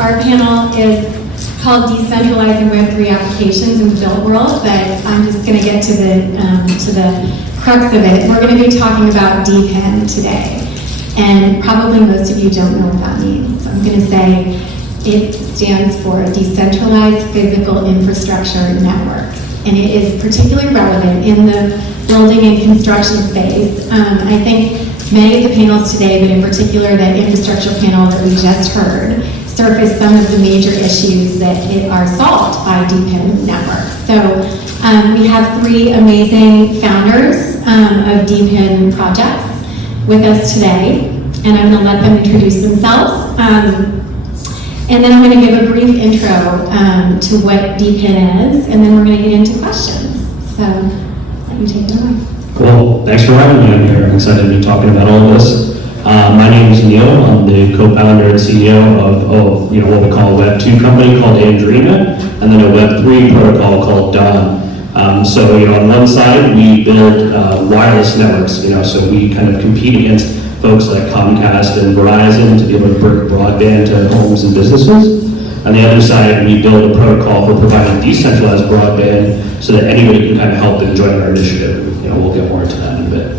Our panel is called Decentralizing Web3 Applications in the Built World, but I'm just going to get to the crux of it. We're going to be talking about Depin today, and probably most of you don't know what that means. So I'm going to say it stands for Decentralized Physical Infrastructure Networks, and it is particularly relevant in the building and construction space. I think many of the panels today, but in particular the infrastructure panel that we just heard, surface some of the major issues that are solved by Depin networks. So we have three amazing founders of Depin projects with us today, and I'm going to let them introduce themselves. And then I'm going to give a brief intro to what Depin is, and then we're going to get into questions. So let me take it away. Well, thanks for having me. I'm here. I'm excited to be talking about all of this. My name is Neil. I'm the co-founder and CEO of what we call a Web 2 company called Geodnet, and then a Web 3 protocol called Depin. So on one side we build wireless networks. So we kind of compete against folks like Comcast and Verizon to be able to bring broadband to homes and businesses. On the other side, we build a protocol for providing decentralized broadband so that anybody can kind of help and join our initiative. We'll get more into that in a bit.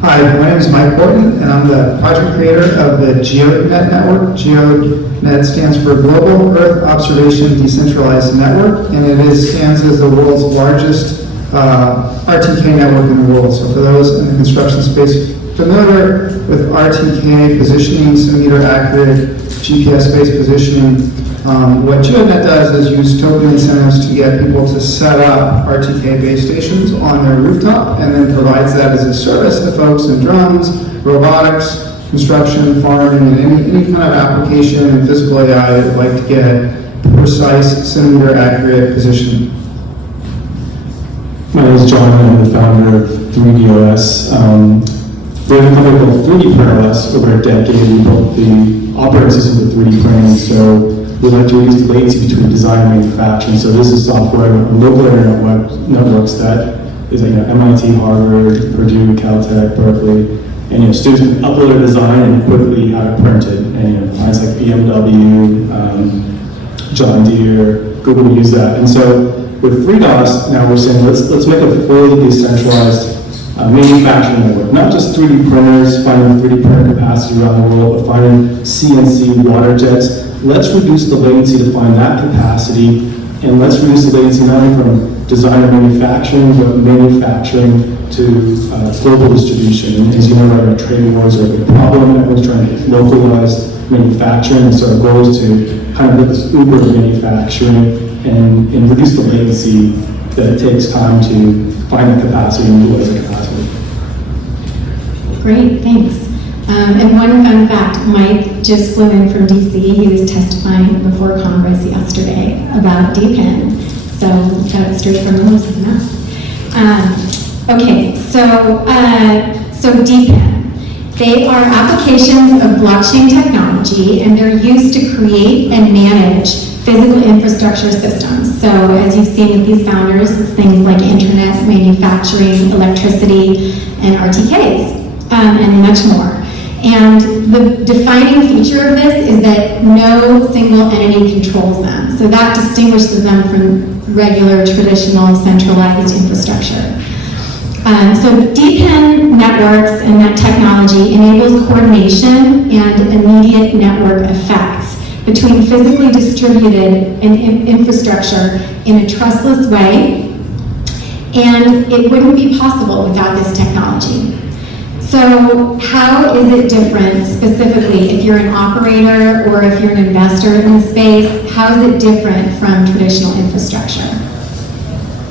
Hi, my name is Mike Gordon, and I'm the project creator of the Geodnet network. Geodnet stands for Global Earth Observation Decentralized Network, and it stands as the world's largest RTK network in the world. So for those in the construction space familiar with RTK positioning, centimeter accurate, GPS-based positioning, what Geodnet does is use token incentives to get people to set up RTK base stations on their rooftop, and then provides that as a service to folks in drones, robotics, construction, farming, and any kind of application in physical AI that would like to get precise centimeter accurate positioning. My name is John. I'm the founder of 3DOS. We have a company called 3D PrintOS. For over a decade, we built the operating system for 3D printing. So we like to reduce the latency between design and manufacturing. So this is software on local internet networks that is MIT, Harvard, Purdue, Caltech, Berkeley, and students can upload a design and quickly have it printed. And clients like BMW, John Deere, Google use that. And so with 3DOS, now we're saying let's make a fully decentralized manufacturing network, not just 3D printers, finding 3D printer capacity around the world, but finding CNC water jets. Let's reduce the latency to find that capacity, and let's reduce the latency not only from design and manufacturing, but manufacturing to global distribution. And as you know, right now, trade wars are a big problem. Everyone's trying to localize manufacturing, so our goal is to kind of get this Uber of manufacturing and reduce the latency that it takes time to find the capacity and utilize the capacity. Great, thanks. And one fun fact, Mike just flew in from DC. He was testifying before Congress yesterday about Depin. So got it straight from the horse's mouth. Okay, so Depin. They are applications of blockchain technology, and they're used to create and manage physical infrastructure systems. So as you've seen with these founders, it's things like internet, manufacturing, electricity, and RTKs, and much more. And the defining feature of this is that no single entity controls them. So that distinguishes them from regular, traditional, centralized infrastructure. So Depin networks and that technology enables coordination and immediate network effects between physically distributed infrastructure in a trustless way, and it wouldn't be possible without this technology. So how is it different specifically if you're an operator or if you're an investor in the space? How is it different from traditional infrastructure?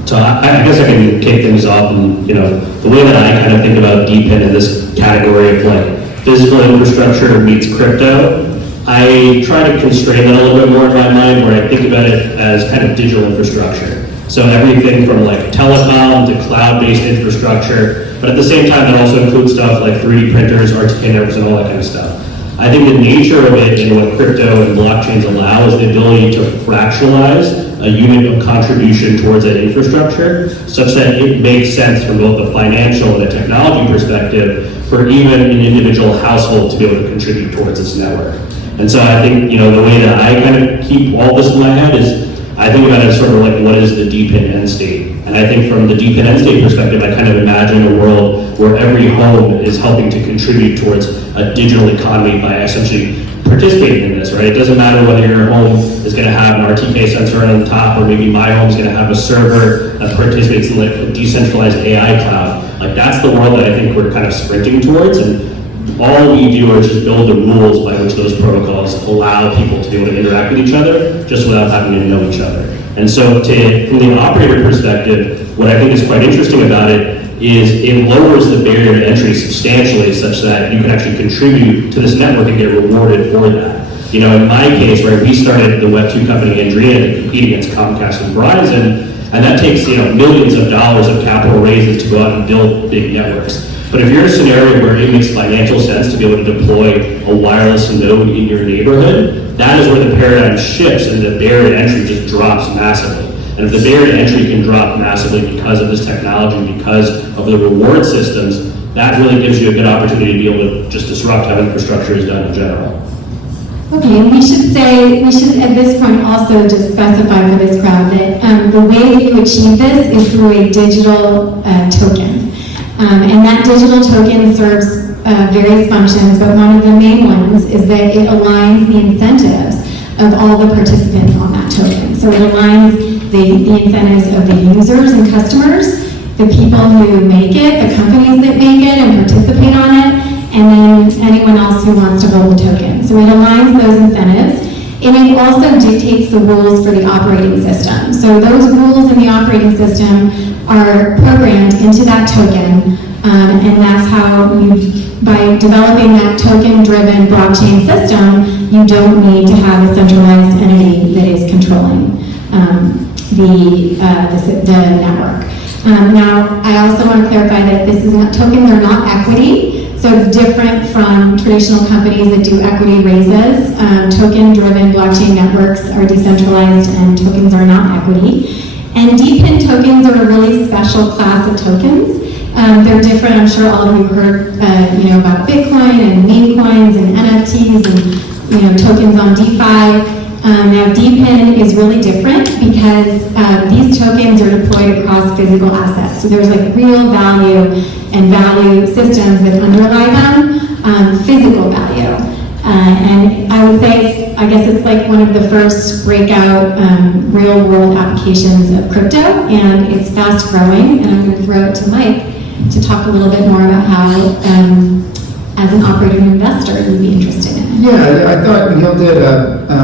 So I guess I can kick things off, and the way that I kind of think about Depin in this category of like physical infrastructure meets crypto, I try to constrain that a little bit more in my mind, where I think about it as kind of digital infrastructure. So everything from like telecom to cloud-based infrastructure, but at the same time that also includes stuff like 3D printers, RTK networks, and all that kind of stuff. I think the nature of it and what crypto and blockchains allow is the ability to fractionalize a unit of contribution towards that infrastructure, such that it makes sense from both the financial and the technology perspective for even an individual household to be able to contribute towards this network. And so I think, the way that I kind of keep all this in my head is, I think about it as sort of like, what is the Depin end state? And I think from the Depin end state perspective, I kind of imagine a world where every home is helping to contribute towards a digital economy by essentially participating in this, right? It doesn't matter whether your home is going to have an RTK sensor on the top, or maybe my home is going to have a server that participates in like a decentralized AI cloud. Like that's the world that I think we're kind of sprinting towards, and all we do is just build the rules by which those protocols allow people to be able to interact with each other just without having to know each other. And so from the operator perspective, what I think is quite interesting about it is it lowers the barrier to entry substantially such that you can actually contribute to this network and get rewarded for that. In my case, right, we started the Web2 company Andrea to compete against Comcast and Verizon, and that takes millions of dollars of capital raises to go out and build big networks. But if you're in a scenario where it makes financial sense to be able to deploy a wireless node in your neighborhood, that is where the paradigm shifts and the barrier to entry just drops massively. And if the barrier to entry can drop massively because of this technology, because of the reward systems, that really gives you a good opportunity to be able to just disrupt how infrastructure is done in general. Okay, we should at this point also just specify for this crowd that the way that you achieve this is through a digital token. And that digital token serves various functions, but one of the main ones is that it aligns the incentives of all the participants on that token. So it aligns the incentives of the users and customers, the people who make it, the companies that make it and participate on it, and then anyone else who wants to hold the token. So it aligns those incentives, and it also dictates the rules for the operating system. So those rules in the operating system are programmed into that token, and that's how by developing that token-driven blockchain system, you don't need to have a centralized entity that is controlling the network. Now, I also want to clarify that tokens are not equity, so it's different from traditional companies that do equity raises. Token-driven blockchain networks are decentralized, and tokens are not equity. And Depin tokens are a really special class of tokens. They're different. I'm sure all of you heard, about Bitcoin and meme coins and NFTs and tokens on DeFi. Now, Depin is really different because these tokens are deployed across physical assets. So there's like real value and value systems that underlie them, physical value. And I would say, I guess it's like one of the first breakout real world applications of crypto, and it's fast growing. And I'm going to throw it to Mike to talk a little bit more about how, as an operator and investor, you'd be interested in it. Yeah, I thought Neil did,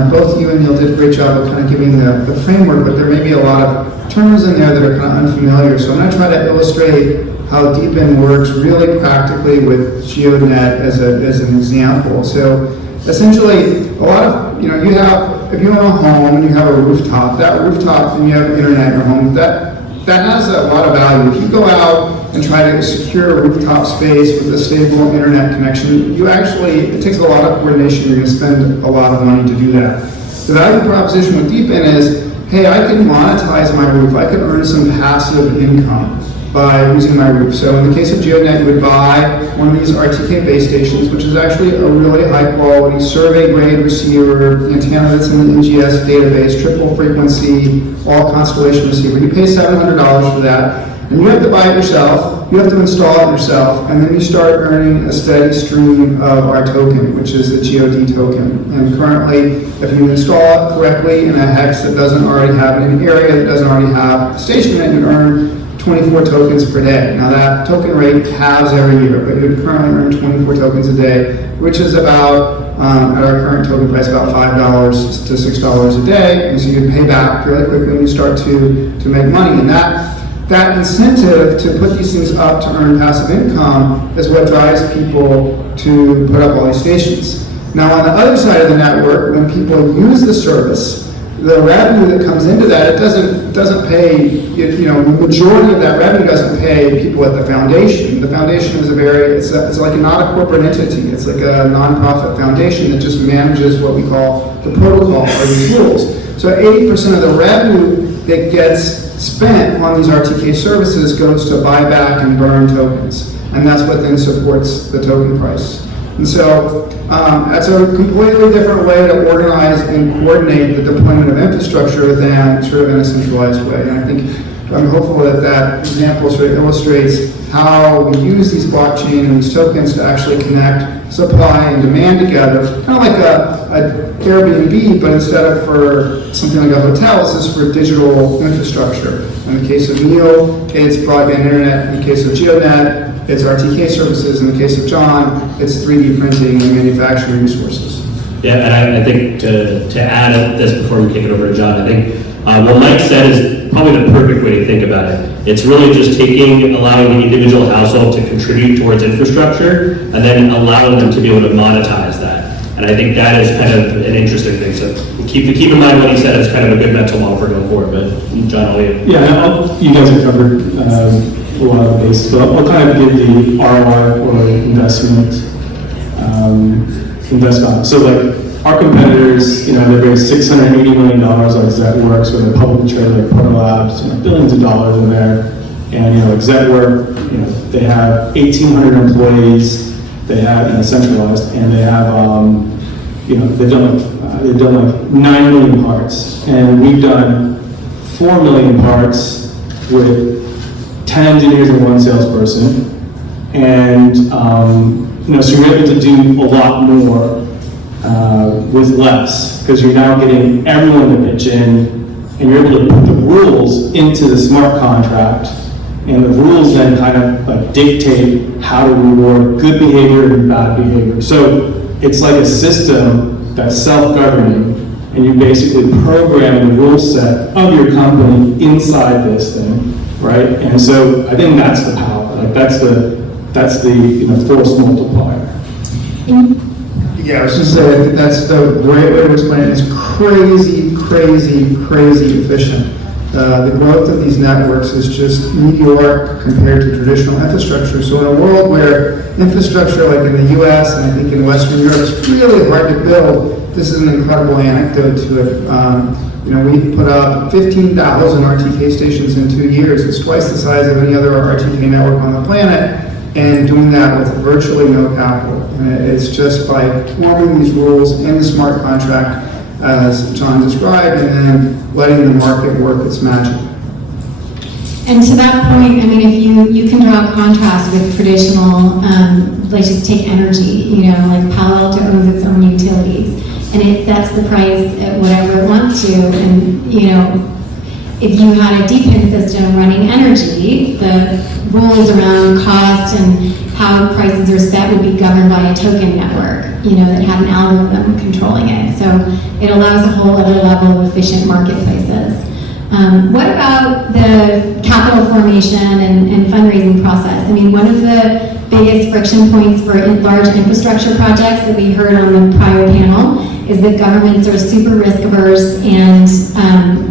both you and Neil did a great job of kind of giving the framework, but there may be a lot of terms in there that are kind of unfamiliar. So I'm going to try to illustrate how Depin works really practically with Geodnet as an example. So essentially, a lot of, if you own a home and you have a rooftop, that rooftop, and you have internet in your home, that has a lot of value. If you go out and try to secure a rooftop space with a stable internet connection, it takes a lot of coordination. You're going to spend a lot of money to do that. The value proposition with Depin is, hey, I can monetize my roof. I can earn some passive income by using my roof. So in the case of Geodnet, you would buy one of these RTK base stations, which is actually a really high quality survey grade receiver, antenna that's in the NGS database, triple frequency, all constellation receiver. You pay $700 for that, and you have to buy it yourself, you have to install it yourself, and then you start earning a steady stream of our token, which is the GOD token. And currently, if you install it correctly in a hex that doesn't already have an area that doesn't already have a station, then you earn 24 tokens per day. Now that token rate halves every year, but you would currently earn 24 tokens a day, which is about, at our current token price, about $5 to $6 a day. And so you pay back really quickly when you start to make money. And that incentive to put these things up to earn passive income is what drives people to put up all these stations. Now on the other side of the network, when people use the service, the revenue that comes into that, it doesn't pay, the majority of that revenue doesn't pay people at the foundation. The foundation is it's like not a corporate entity. It's like a nonprofit foundation that just manages what we call the protocol or these rules. So 80% of the revenue that gets spent on these RTK services goes to buy back and burn tokens. And that's what then supports the token price. And so that's a completely different way to organize and coordinate the deployment of infrastructure than sort of in a centralized way. And I think I'm hopeful that that example sort of illustrates how we use these blockchain and these tokens to actually connect supply and demand together, kind of like a Airbnb, but instead of for something like a hotel, this is for digital infrastructure. In the case of Neil, it's broadband internet. In the case of Geodnet, it's RTK services. In the case of John, it's 3D printing and manufacturing resources. Yeah, and I think to add this before we kick it over to John, I think what Mike said is probably the perfect way to think about it. It's really just allowing the individual household to contribute towards infrastructure and then allowing them to be able to monetize that. And I think that is kind of an interesting thing. So keep in mind what he said is kind of a good mental model for going forward. But John, Yeah, you guys have covered a lot of the bases, but I'll kind of give the ROI or investment. So like our competitors, they raised $680 million like ZetWorks, with a publicly traded like Proto Labs, billions of dollars in there. And ZetWorks, they have 1,800 employees. They have centralized, and they have they've done like 9 million parts, and we've done 4 million parts with 10 engineers and 1 salesperson, and so you're able to do a lot more with less, because you're now getting everyone to pitch in, and you're able to put the rules into the smart contract, and the rules then kind of like dictate how to reward good behavior and bad behavior. So it's like a system that's self-governing, and you basically program the rule set of your company inside this thing, right? And so I think that's the power. Like that's the force multiplier. Yeah, I was just saying that's the right way to explain it. It's crazy, crazy, crazy efficient. The growth of these networks is just meteoric compared to traditional infrastructure. So in a world where infrastructure, like in the US and I think in Western Europe, is really hard to build, this is an incredible anecdote to it. We've put up 15,000 RTK stations in 2 years. It's twice the size of any other RTK network on the planet, and doing that with virtually no capital. And it's just by forming these rules in the smart contract, as John described, and then letting the market work its magic. And to that point, I mean, if you can draw a contrast with traditional, like just take energy, like Palo Alto owns its own utilities, and it sets the price at whatever it wants to, and if you had a Depin system running energy, the rules around cost and how prices are set would be governed by a token network, that had an algorithm controlling it. So it allows a whole other level of efficient marketplaces. What about the capital formation and fundraising process? I mean, one of the biggest friction points for large infrastructure projects that we heard on the prior panel is that governments are super risk averse and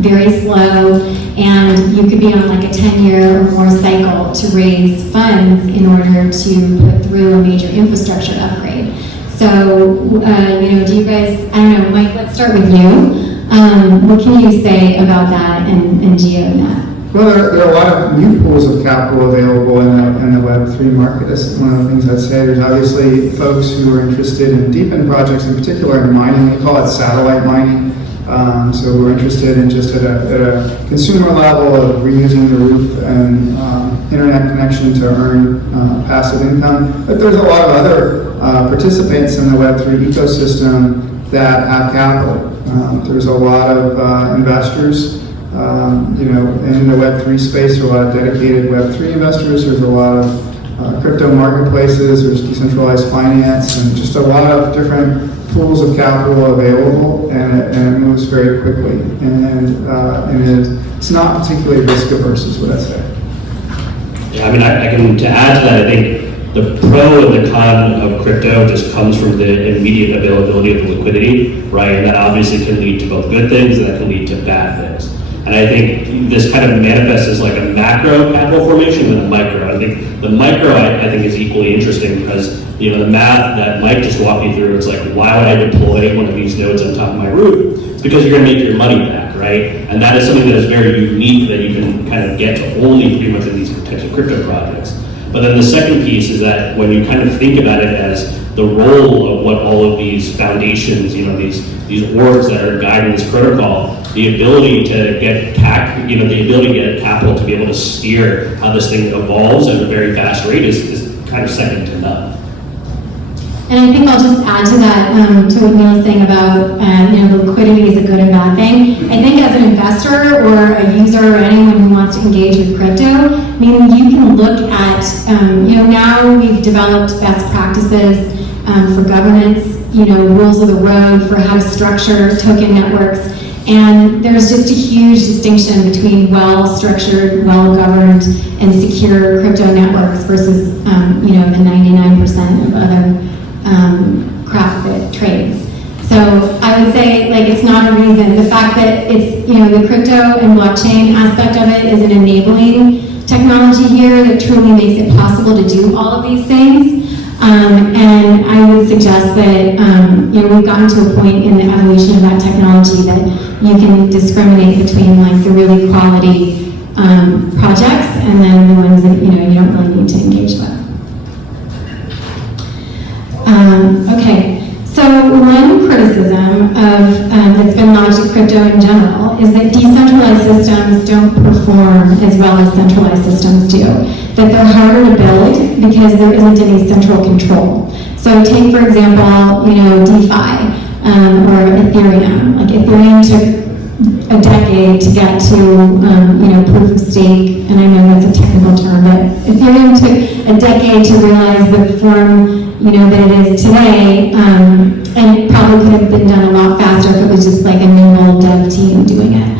very slow, and you could be on like a 10-year or more cycle to raise funds in order to put through a major infrastructure upgrade. So, do you guys, I don't know, Mike, let's start with you. What can you say about that and Geodnet? Well, there are a lot of new pools of capital available in the Web3 market. That's one of the things I'd say. There's obviously folks who are interested in Depin projects, in particular in mining. We call it satellite mining. So we're interested in just at a consumer level of reusing the roof and internet connection to earn passive income. But there's a lot of other participants in the Web3 ecosystem that have capital. There's a lot of investors. In the Web3 space, there are a lot of dedicated Web3 investors. There's a lot of crypto marketplaces. There's decentralized finance, and just a lot of different pools of capital available, and it moves very quickly. And it's not particularly risk averse, is what I say. Yeah, I mean, I can, to add to that, I think the pro and the con of crypto just comes from the immediate availability of the liquidity, right? And that obviously can lead to both good things and that can lead to bad things. And I think this kind of manifests as like a macro capital formation and a micro. I think the micro, I think, is equally interesting because, the math that Mike just walked me through, it's like, why would I deploy one of these nodes on top of my roof? It's because you're going to make your money back, right? And that is something that is very unique that you can kind of get to only pretty much in these types of crypto projects. But then the second piece is that when you kind of think about it as the role of what all of these foundations, these orgs that are guiding this protocol, the ability to get capital to be able to steer how this thing evolves at a very fast rate is kind of second to none. And I think I'll just add to that, to what Neil's saying about, liquidity is a good and bad thing. I think as an investor or a user or anyone who wants to engage with crypto, I mean, you can look at, now we've developed best practices for governance, rules of the road for how to structure token networks. And there's just a huge distinction between well-structured, well-governed, and secure crypto networks versus, the 99% of other crap that trades. So I would say, it's not a reason. The fact that it's, the crypto and blockchain aspect of it is an enabling technology here that truly makes it possible to do all of these things. And I would suggest that, we've gotten to a point in the evolution of that technology that you can discriminate between the really quality projects and then the ones that, you don't really need to engage with. Okay, so one criticism that's been lodged at crypto in general is that decentralized systems don't perform as well as centralized systems do. That they're harder to build because there isn't any central control. So take, for example, DeFi or Ethereum. Ethereum took a decade to get to, proof of stake, and I know that's a technical term, but Ethereum took a decade to realize the form, that it is today, and it probably could have been done a lot faster if it was just a nimble dev team doing it.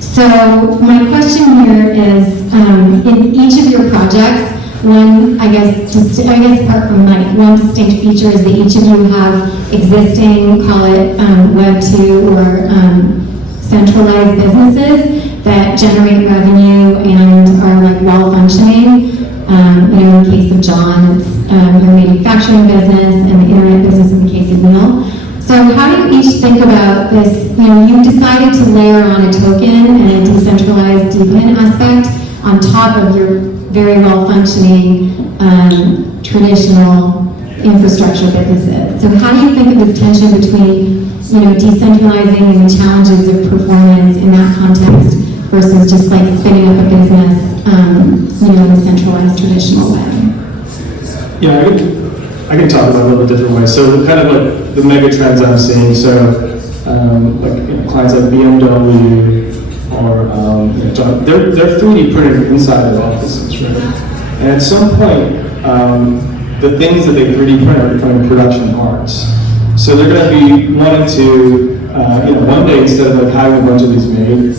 So my question here is, in each of your projects, I guess apart from one distinct feature is that each of you have existing, call it Web 2 or centralized businesses that generate revenue and are well-functioning. In the case of John, it's your manufacturing business and the internet business in the case of Neil. So how do you each think about this? You've decided to layer on a token and a decentralized Depin aspect on top of your very well-functioning traditional infrastructure businesses. So how do you think of this tension between, decentralizing and the challenges of performance in that context versus just spinning up a business, in a centralized traditional way? Yeah, I can talk about it a little bit different ways. So kind of the mega trends I'm seeing. So clients like BMW or they're 3D printing inside their offices, right? And at some point, the things that they 3D print are becoming production parts. So they're going to be wanting to, one day instead of having a bunch of these made,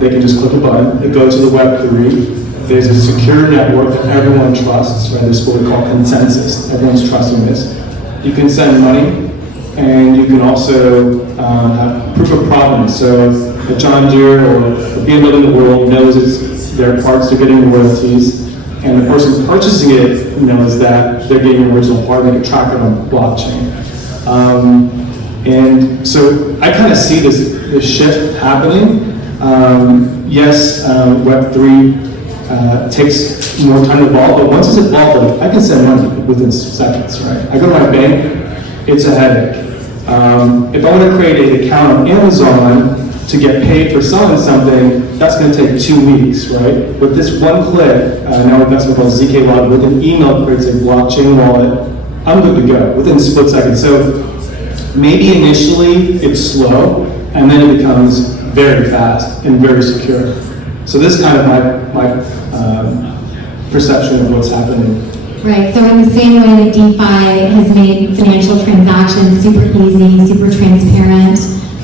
they can just click a button, they go to the Web3. There's a secure network that everyone trusts, right? This is what we call consensus. Everyone's trusting this. You can send money, and you can also have proof of provenance. So a John Deere or a BMW in the world knows it's their parts, they're getting royalties, and the person purchasing it knows that they're getting the original part, they can track it on blockchain. And so I kind of see this shift happening. Yes, Web3 takes more time to evolve, but once it's evolved, I can send money within seconds, right? I go to my bank, it's a headache. If I want to create an account on Amazon to get paid for selling something, that's going to take 2 weeks, right? With this one click, now that's what we call ZK Wallet, with an email creates a blockchain wallet, I'm good to go within a split second. So maybe initially it's slow, and then it becomes very fast and very secure. So this is kind of my perception of what's happening. Right, so in the same way that DeFi has made financial transactions super easy, super transparent,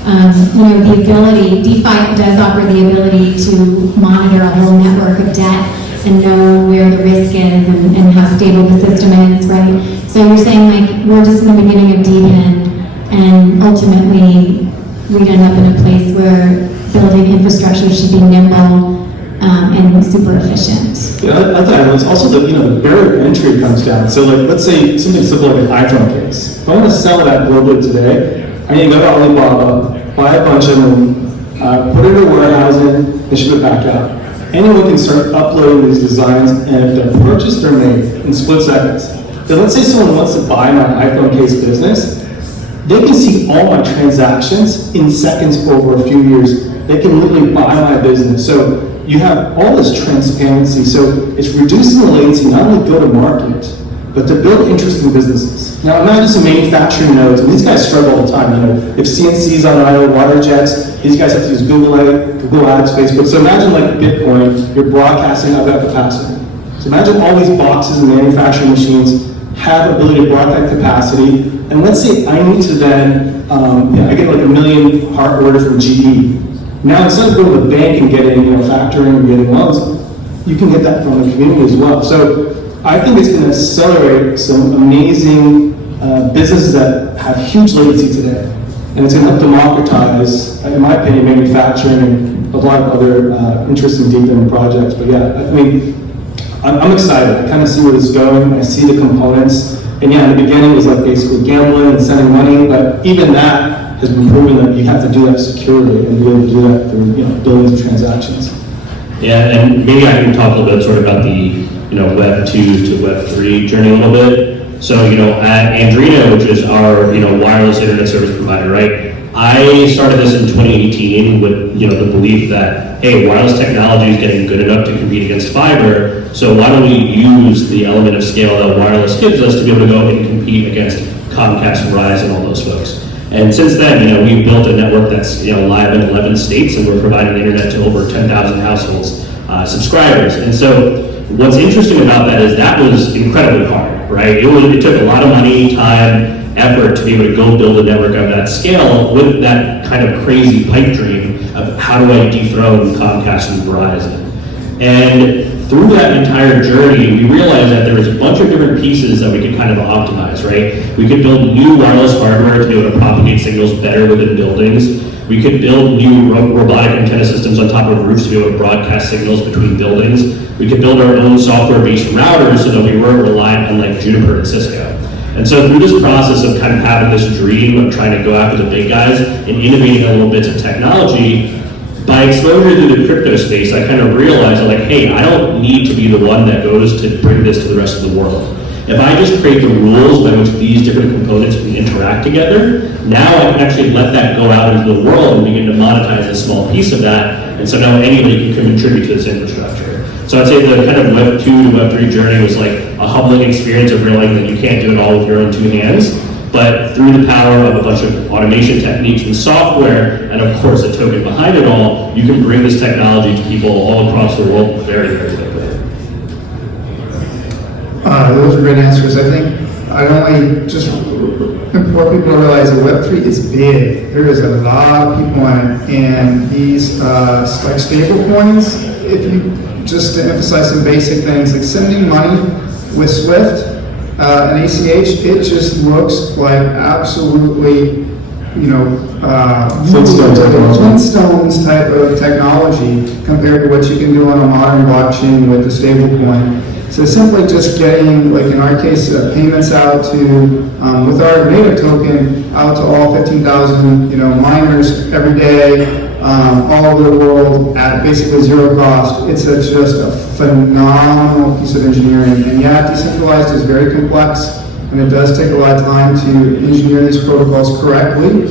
the ability, DeFi does offer the ability to monitor a whole network of debt and know where the risk is and how stable the system is, right? So you're saying we're just in the beginning of Depin, and ultimately we'd end up in a place where building infrastructure should be nimble and super efficient. Yeah, I thought it's also the barrier of entry comes down. So let's say something simple like an iPhone case. If I want to sell that globally today, I need to go to Alibaba, buy a bunch of them, put it in a warehousing, and ship it back out. Anyone can start uploading these designs, and if they're purchased or made in split seconds. that let's say someone wants to buy my iPhone case business, they can see all my transactions in seconds over a few years. They can literally buy my business. So you have all this transparency. So it's reducing the latency, not only go to market, but to build interesting businesses. Now imagine some manufacturing nodes, and these guys struggle all the time. If CNC's on idle, water jets, these guys have to use Google Ads, Facebook. So imagine like Bitcoin, you're broadcasting out that capacity. So imagine all these boxes and manufacturing machines have ability to broadcast capacity, and let's say I need to then, I get like 1 million part order from GE. Now instead of going to the bank and getting, factoring and getting loans, you can get that from the community as well. So I think it's going to accelerate some amazing businesses that have huge latency today, and it's going to help democratize, in my opinion, manufacturing and a lot of other interesting deep end projects. But yeah, I mean, I'm excited. I kind of see where this is going. I see the components. And yeah, in the beginning it was like basically gambling and sending money, but even that has been proven that you have to do that securely and be able to do that through billions of transactions. Yeah, and maybe I can talk a little bit sort of about the Web 2 to Web 3 journey a little bit. So at Andrino, which is our wireless internet service provider, right? I started this in 2018 with the belief that, hey, wireless technology is getting good enough to compete against fiber, so why don't we use the element of scale that wireless gives us to be able to go and compete against Comcast, Verizon, all those folks. And since then, we've built a network that's live in 11 states, and we're providing internet to over 10,000 households, subscribers. And so what's interesting about that is that was incredibly hard, right? It took a lot of money, time, effort to be able to go build a network of that scale with that kind of crazy pipe dream of how do I dethrone Comcast and Verizon. And through that entire journey, we realized that there was a bunch of different pieces that we could kind of optimize, right? We could build new wireless hardware to be able to propagate signals better within buildings. We could build new robotic antenna systems on top of roofs to be able to broadcast signals between buildings. We could build our own software-based routers so that we weren't reliant on like Juniper and Cisco. And so through this process of kind of having this dream of trying to go after the big guys and innovating a little bits of technology, by exposure to the crypto space, I kind of realized like, hey, I don't need to be the one that goes to bring this to the rest of the world. If I just create the rules by which these different components can interact together, now I can actually let that go out into the world and begin to monetize a small piece of that. And so now anybody can contribute to this infrastructure. So I'd say the kind of Web 2 to Web 3 journey was like a humbling experience of realizing that you can't do it all with your own two hands, but through the power of a bunch of automation techniques and software, and of course a token behind it all, you can bring this technology to people all across the world very, very quickly. Those are great answers. I think I only just important people to realize that Web3 is big. There is a lot of people on it, and these like stable coins, if you just to emphasize some basic things, like sending money with Swift and ACH, it just looks like absolutely, Flintstones type of technology compared to what you can do on a modern blockchain with a stable coin. So simply just getting, like in our case, payments out to, with our native token, out to all 15,000, miners every day, all over the world at basically zero cost. It's just a phenomenal piece of engineering. And yeah, decentralized is very complex, and it does take a lot of time to engineer these protocols correctly.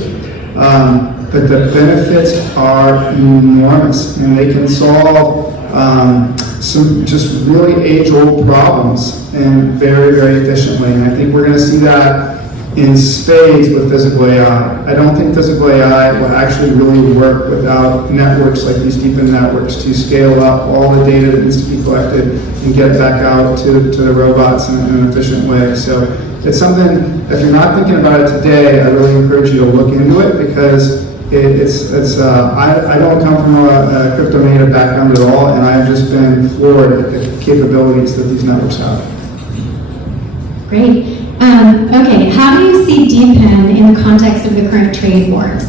But the benefits are enormous, and they can solve some just really age-old problems and very, very efficiently. And I think we're going to see that in spades with physical AI. I don't think physical AI will actually really work without networks like these Depin networks to scale up all the data that needs to be collected and get back out to the robots in an efficient way. So it's something, if you're not thinking about it today, I really encourage you to look into it, because I don't come from a crypto native background at all, and I've just been floored at the capabilities that these networks have. Great. Okay, how do you see Depin in the context of the current trade wars?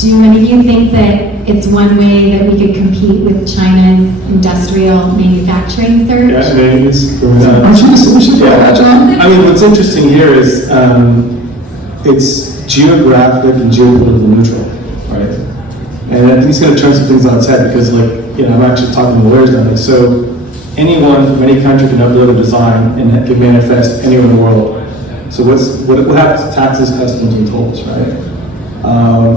Do any of you think that it's one way that we could compete with China's industrial manufacturing surge? Yeah, maybe aren't you the solution for that, John? I mean, what's interesting here is it's geographic and geopolitical neutral, right? And I think it's going to turn some things on its head, because, I'm actually talking to lawyers now. So anyone from any country can upload a design and it can manifest anywhere in the world. So what happens to taxes, customs, and tolls, right?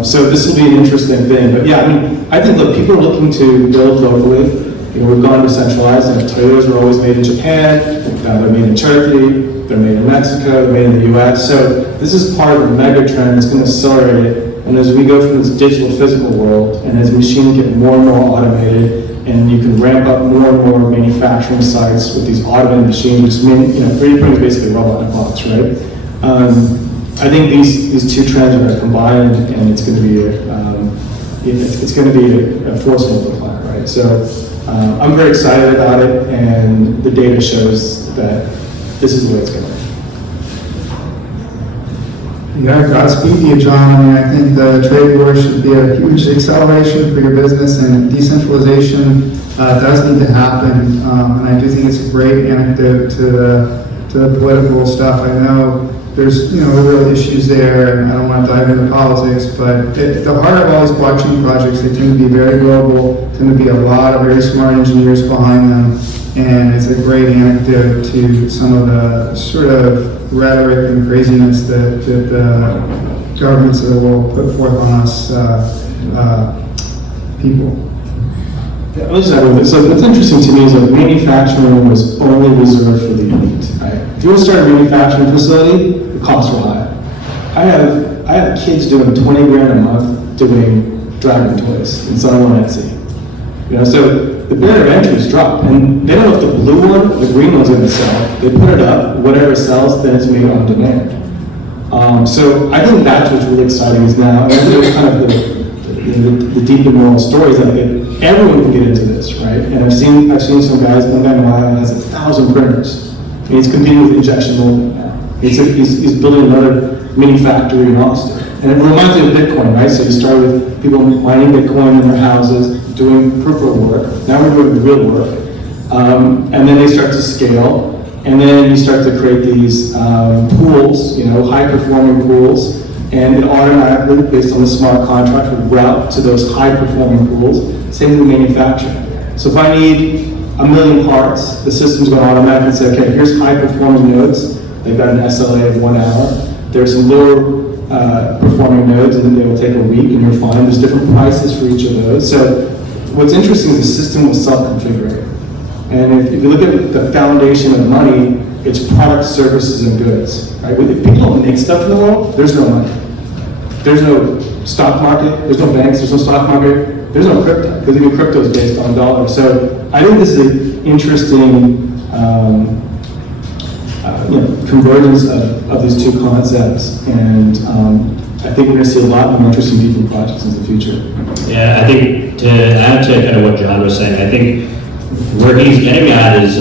So this will be an interesting thing. But yeah, I mean, I think, look, people are looking to build locally. You know, we've gone decentralized, and Toyotas were always made in Japan, now they're made in Turkey, they're made in Mexico, they're made in the US. So this is part of a mega trend that's going to accelerate it. And as we go from this digital physical world, and as machines get more and more automated, and you can ramp up more and more manufacturing sites with these automated machines, which mean, you know, 3D printing is basically a robot in a box, right? I think these two trends are going to combine, and it's going to be a force multiplier, right? So I'm very excited about it, and the data shows that this is the way it's going. Yeah, Godspeed to you, John. I mean, I think the trade war should be a huge acceleration for your business, and decentralization does need to happen. And I do think it's a great anecdote to the political stuff. I know there's, you know, real issues there, and I don't want to dive into politics, but at the heart of all these blockchain projects, they tend to be very global, tend to be a lot of very smart engineers behind them, and it's a great anecdote to some of the sort of rhetoric and craziness that the governments of the world put forth on us people. Yeah, I'll just add with it. So what's interesting to me is that manufacturing was only reserved for the elite, right? If you want to start a manufacturing facility, the costs are high. I have kids doing 20 grand a month doing dragon toys and selling on Etsy. You know, so the barrier of entry is dropped, and they don't know if the blue one or the green one's going to sell. They put it up, whatever sells, then it's made on demand. So I think that's what's really exciting is now, and I think it's kind of the deep and moral stories that everyone can get into this, right? And I've seen some guys, one guy in Ohio has 1,000 printers, and he's competing with injection molding now. He's building another mini factory in Austin. And it reminds me of Bitcoin, right? So you start with people mining Bitcoin in their houses, doing peripheral work. Now we're doing the real work. And then they start to scale. And then you start to create these pools, you know, high-performing pools. And it automatically, based on the smart contract, will route to those high-performing pools. Same with manufacturing. So if I need 1 million parts, the system's going to automatically say, okay, here's high-performing nodes. They've got an SLA of 1 hour. There's some lower performing nodes, and then they will take a week, and you're fine. There's different prices for each of those. So what's interesting is the system will self-configure. And if you look at the foundation of money, it's products, services, and goods. Right? If people don't make stuff in the world, there's no money. There's no stock market, there's no banks, there's no stock market, there's no crypto, because even crypto is based on dollars. So I think this is an interesting convergence of these two concepts, and I think we're going to see a lot more interesting people projects in the future. Yeah, I think to add to kind of what John was saying, I think where he's getting at is,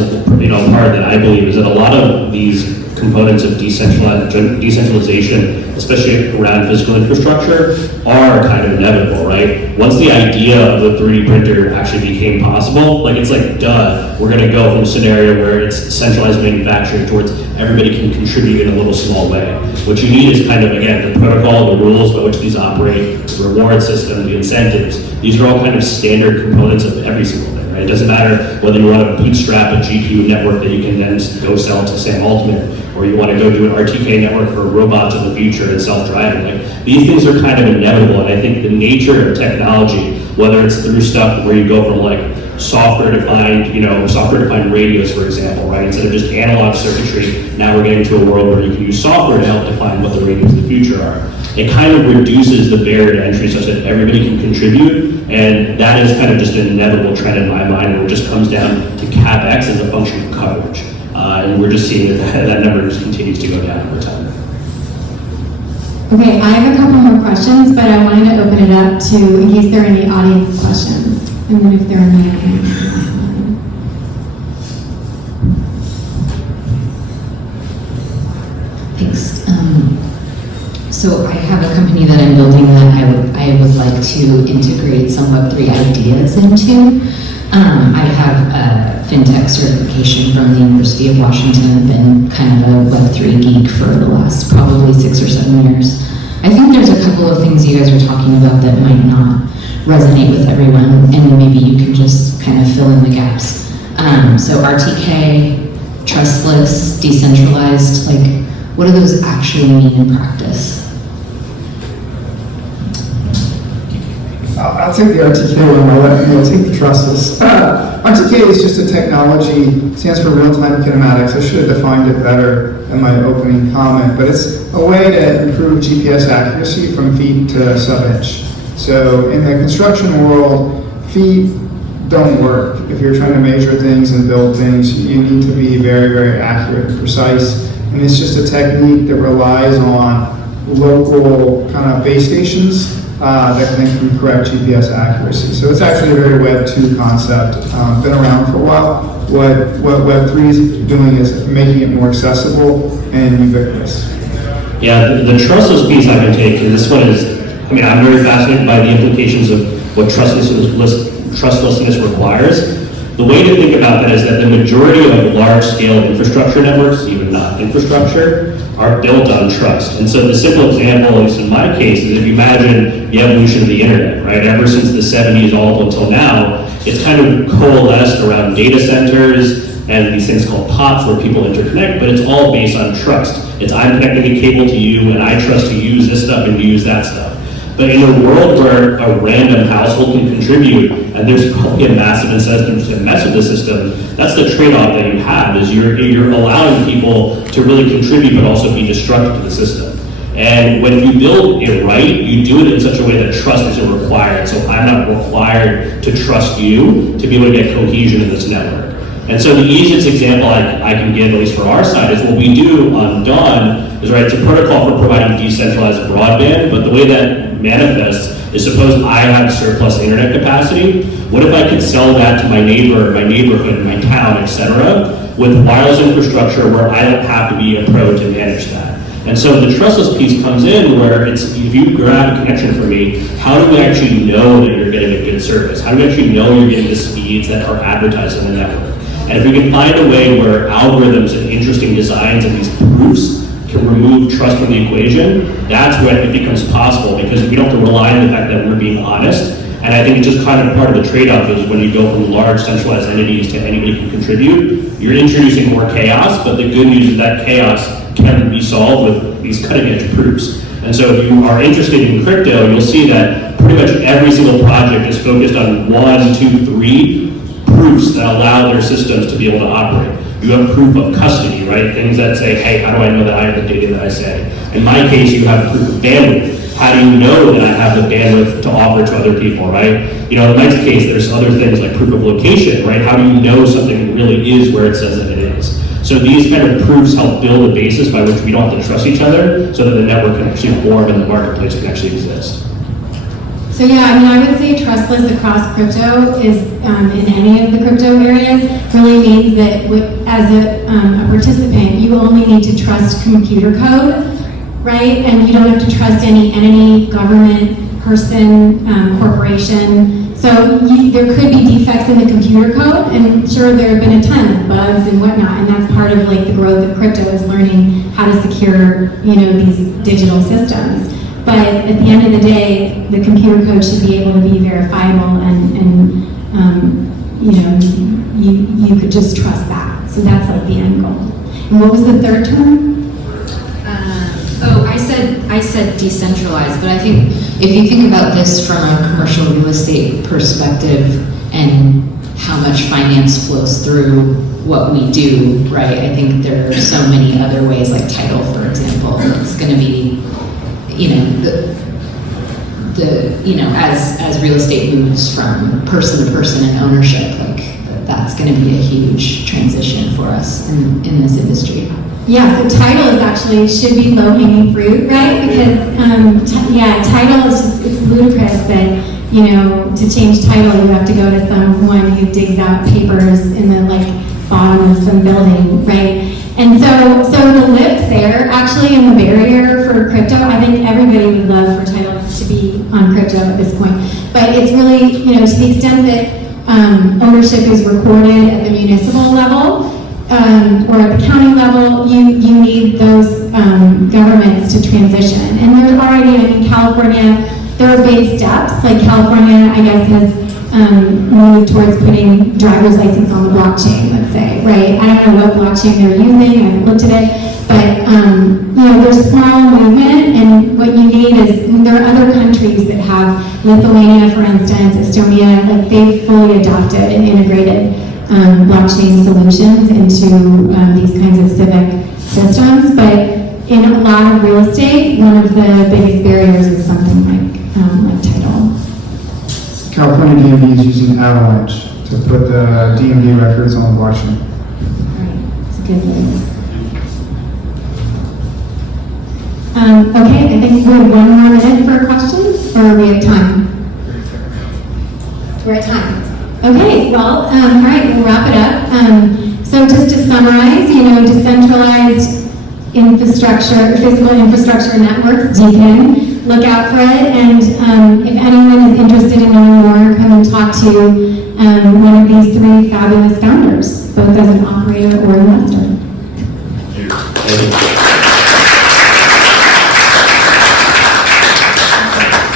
part that I believe is that a lot of these components of decentralization, especially around physical infrastructure, are kind of inevitable, right? Once the idea of the 3D printer actually became possible, it's like, duh, we're going to go from a scenario where it's centralized manufacturing towards everybody can contribute in a little small way. What you need is kind of, again, the protocol, the rules by which these operate, the reward system, the incentives. These are all kind of standard components of every single thing, right? It doesn't matter whether you want to bootstrap a GPU network that you can then go sell to Sam Altman, or you want to go do an RTK network for robots of the future and self-driving. These things are kind of inevitable, and I think the nature of technology, whether it's through stuff where you go from software-defined radios, for example, right? Instead of just analog circuitry, now we're getting to a world where you can use software to help define what the radios of the future are. It kind of reduces the barrier to entry such that everybody can contribute, and that is kind of just an inevitable trend in my mind, where it just comes down to CapEx as a function of coverage. And we're just seeing that number just continues to go down over time. Okay, I have a couple more questions, but I wanted to open it up to in case there are any audience questions. And then if there are any, I can answer them. Thanks. So I have a company that I'm building that I would like to integrate some Web3 ideas into. I have a fintech certification from the University of Washington. I've been kind of a Web3 geek for the last probably 6 or 7 years. I think there's a couple of things you guys are talking about that might not resonate with everyone, and maybe you can just kind of fill in the gaps. So RTK, trustless, decentralized, like, what do those actually mean in practice? I'll take the RTK one, I'll take the trustless. RTK is just a technology, stands for real-time kinematics. I should have defined it better in my opening comment, but it's a way to improve GPS accuracy from feet to sub-inch. So in the construction world, feet don't work. If you're trying to measure things and build things, you need to be very, very accurate and precise. And it's just a technique that relies on local kind of base stations that can correct GPS accuracy. So it's actually a very Web 2 concept, been around for a while. What Web 3 is doing is making it more accessible and ubiquitous. Yeah, the trustless piece I can take, and this one is, I mean, I'm very fascinated by the implications of what trustlessness requires. The way to think about that is that the majority of large-scale infrastructure networks, even not infrastructure, are built on trust. And so the simple example, at least in my case, is if you imagine the evolution of the internet, right? Ever since the 70s all up until now, it's kind of coalesced around data centers and these things called POPs where people interconnect, but it's all based on trust. It's I'm connecting a cable to you and I trust to use this stuff and use that stuff. But in a world where a random household can contribute, and there's probably a massive incentive to mess with the system, that's the trade-off that you have, is you're allowing people to really contribute but also be destructive to the system. And when you build it right, you do it in such a way that trust isn't required. So I'm not required to trust you to be able to get cohesion in this network. And so the easiest example I can give, at least for our side, is what we do on Dawn is, right, it's a protocol for providing decentralized broadband, but the way that manifests is suppose I have surplus internet capacity. What if I could sell that to my neighbor, my neighborhood, my town, etc., with wireless infrastructure where I don't have to be a pro to manage that? And so the trustless piece comes in where it's, if you grab a connection from me, how do we actually know that you're getting a good service? How do we actually know you're getting the speeds that are advertised on the network? And if we can find a way where algorithms and interesting designs and these proofs can remove trust from the equation, that's when it becomes possible, because we don't have to rely on the fact that we're being honest. And I think it's just kind of part of the trade-off is when you go from large centralized entities to anybody can contribute, you're introducing more chaos, but the good news is that chaos can be solved with these cutting-edge proofs. And so if you are interested in crypto, you'll see that pretty much every single project is focused on 1, 2, 3 proofs that allow their systems to be able to operate. You have proof of custody, right? Things that say, hey, how do I know that I have the data that I say? In my case, you have proof of bandwidth. How do you know that I have the bandwidth to offer to other people, right? You know, in Mike's case, there's other things like proof of location, right? How do you know something really is where it says that it is? So these kind of proofs help build a basis by which we don't have to trust each other so that the network can actually form and the marketplace can actually exist. So yeah, I mean, I would say trustless across crypto is, in any of the crypto areas, really means that as a participant, you only need to trust computer code, right? And you don't have to trust any entity, government, person, corporation. So there could be defects in the computer code, and sure, there have been a ton of bugs and whatnot, and that's part of like the growth of crypto is learning how to secure, you know, these digital systems. But at the end of the day, the computer code should be able to be verifiable, and you know, you could just trust that. So that's like the end goal. And what was the third term? I said decentralized, but I think if you think about this from a commercial real estate perspective and how much finance flows through what we do, right? I think there are so many other ways, like title, for example. It's going to be, you know, as real estate moves from person to person and ownership, like that's going to be a huge transition for us in this industry. Yeah, so title is actually, should be low-hanging fruit, right? Because, title is just, it's ludicrous that, you know, to change title, you have to go to someone who digs out papers in the, like, bottom of some building, right? And so the lift there, actually, in the barrier for crypto, I think everybody would love for title to be on crypto at this point. But it's really, you know, to the extent that ownership is recorded at the municipal level, or at the county level, you need those governments to transition. And there's already, in California, there are big steps. Like California, I guess, has move towards putting driver's license on the blockchain, let's say, right? I don't know what blockchain they're using, I haven't looked at it, but, there's small movement, and what you need is, there are other countries that have, Lithuania, for instance, Estonia, like, they've fully adopted and integrated blockchain solutions into these kinds of civic systems, but in a lot of real estate, one of the biggest barriers is something like title. California DMV is using Avalanche to put the DMV records on the blockchain. Right, it's a good thing. Okay, I think we have 1 more minute for questions, or are we at time? We're at time. Okay, well, all right, we'll wrap it up. So just to summarize, decentralized infrastructure, physical infrastructure networks, Depin, look out for it, and if anyone is interested in knowing more, come and talk to one of these 3 fabulous founders, both as an operator or investor. Thank you.